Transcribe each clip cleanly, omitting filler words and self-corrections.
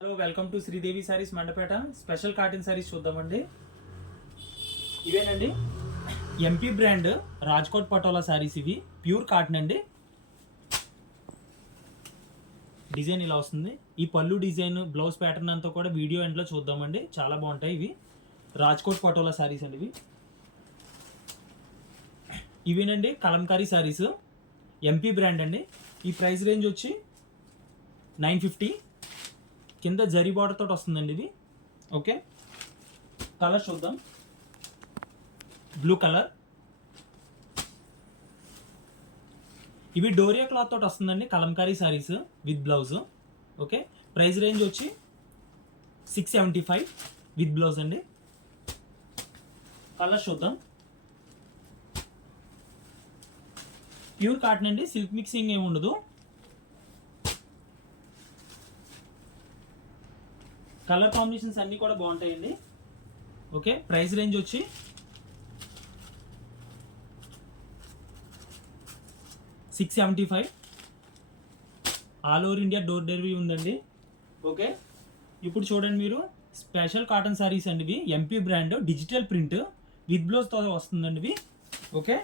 Hello welcome to Sridevi saris Mandapeta. Special cotton saris చూద్దామండి. ఇవేనండి MP brand Rajkot patola saris. ఇవి ప్యూర్ కాటన్ అండి. డిజైన్ ఇలా వస్తుంది. ఈ పళ్ళు డిజైన్, బ్లౌజ్ ప్యాటర్న్ అంతా కూడా వీడియో ఎండ్లో చూద్దామండి. చాలా బాగుంటాయి. ఇవి రాజ్కోట్ పటోలా సారీస్ అండి. ఇవేనండి కలంకారీ సారీస్, ఎంపీ బ్రాండ్ అండి. ఈ ప్రైస్ రేంజ్ వచ్చి 950. కింద జరీ బార్డర్ తోటి వస్తుందండి ఇది. ఓకే, కలర్ చూద్దాం. Blue colour. ఇవి డోరియా క్లాత్ తోటి వస్తుందండి Kalamkari saris with blouse. Okay, price range వచ్చి 675 విత్ బ్లౌజ్ అండి. కలర్ చూద్దాం. ప్యూర్ కాటన్ అండి, సిల్క్ మిక్సింగ్ ఏమి ఉండదు. కలర్ కాంబినేషన్స్ అన్నీ కూడా బాగుంటాయండి. ఓకే, ప్రైస్ రేంజ్ వచ్చి 675. All over India door delivery ఉందండి. ఓకే, ఇప్పుడు చూడండి మీరు, స్పెషల్ కాటన్ సారీస్ అండి. ఇవి MP brand digital print with బ్లౌజ్తో వస్తుందండి ఇవి. ఓకే,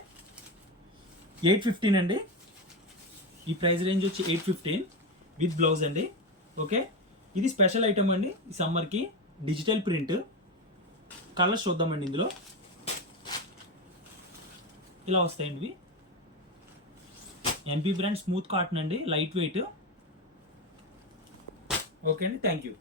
815 అండి. ఈ ప్రైస్ రేంజ్ వచ్చి 815 విత్ బ్లౌజ్ అండి. ఓకే, ఇది స్పెషల్ ఐటమ్ అండి ఈ సమ్మర్కి. Digital print. కలర్స్ చూద్దామండి. ఇందులో ఇలా వస్తాయండి ఇవి. ఎంపీ బ్రాండ్ స్మూత్ కాటన్ అండి, లైట్ వెయిట్. ఓకే అండి, థ్యాంక్ యూ.